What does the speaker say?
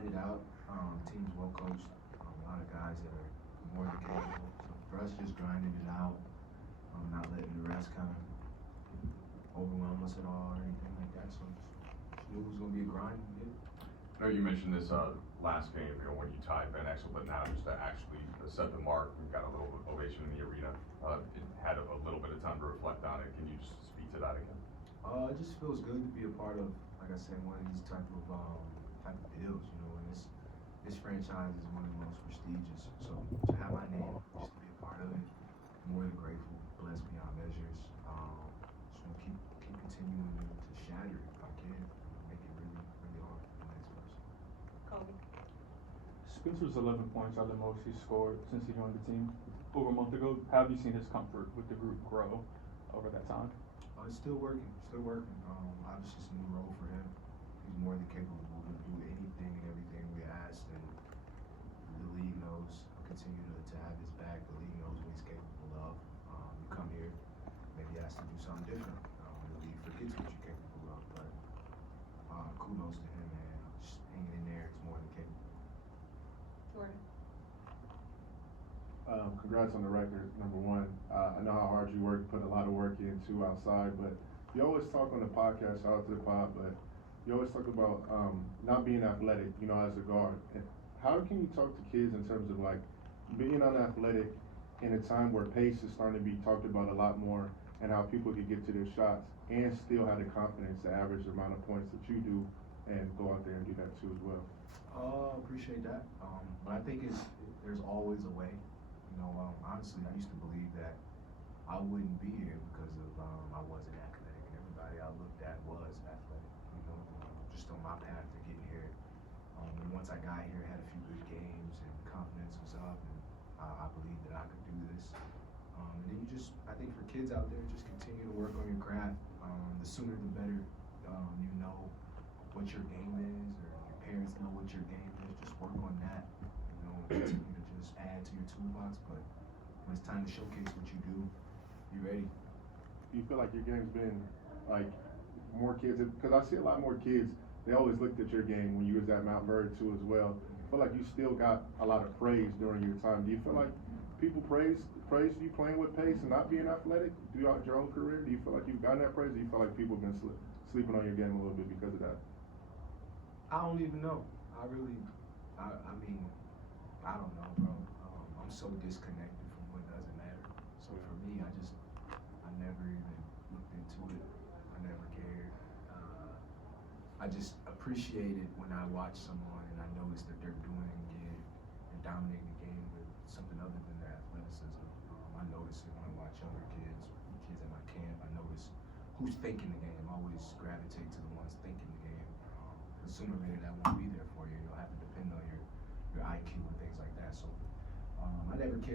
grind it out. Team's well coached. A lot of guys that are more than capable. So for us, just grinding it out, not letting the rest kind of overwhelm us at all or anything like that. So just knew it was gonna be a grind. We did. I know you mentioned this last game, when you tied Van Exel, but now just to actually set the mark, we've got a little ovation in the arena. It had a little bit of time to reflect on it. Can you just speak to that again? It just feels good to be a part of, like I said, one of these type of deals. And this franchise is one of the most prestigious. So to have my name, just to be a part of it, I'm more than grateful, blessed beyond measures. Just gonna keep continuing to shatter it if I can, make it really, really hard for the next person. Kobe. Spencer's 11 points are the most he's scored since he joined the team over a month ago. How have you seen his comfort with the group grow over that time? It's still working, still working. Obviously it's a new role for him. He's more than capable to do anything and everything we asked, and the league knows. I'll continue to have his back. The league knows what he's capable of. You come here, maybe ask to do something different. The league forgets what you're capable of, but kudos to him, man. Just hanging in there, he's more than capable. Jordan. Congrats on the record, number one. I know how hard you work, put a lot of work into outside, but you always talk on the podcast, shout out to the pod, but you always talk about not being athletic, as a guard. And how can you talk to kids in terms of like being unathletic in a time where pace is starting to be talked about a lot more, and how people can get to their shots and still have the confidence to average the amount of points that you do and go out there and do that too as well? Appreciate that. But I think there's always a way. Honestly, I used to believe that I wouldn't be here because of I wasn't athletic, and everybody I looked at was athletic. Just on my path to getting here. And once I got here, had a few good games, and confidence was up, and I believed that I could do this. And then I think for kids out there, just continue to work on your craft. The sooner the better. You know what your game is, or your parents know what your game is. Just work on that. Continue to just add to your toolbox, but when it's time to showcase what you do, you're ready. Do you feel like your game's been like more kids? Because I see a lot more kids. They always looked at your game when you was at Mount Vernon too as well. I feel like you still got a lot of praise during your time. Do you feel like people praise you playing with pace and not being athletic throughout your whole career? Do you feel like you've gotten that praise? Or do you feel like people have been sleeping on your game a little bit because of that? I don't even know. I mean, I don't know, bro. I'm so disconnected from what doesn't matter. So for me, I never even looked into it. I never cared. I just appreciate it when I watch someone and I notice that they're doing it again and dominating the game with something other than their athleticism. I notice it when I watch younger kids at my camp. I notice who's thinking the game. I always gravitate to the ones thinking the game. Because sooner or later that won't be there for you. You'll have to depend on your IQ and things like that. So I never cared.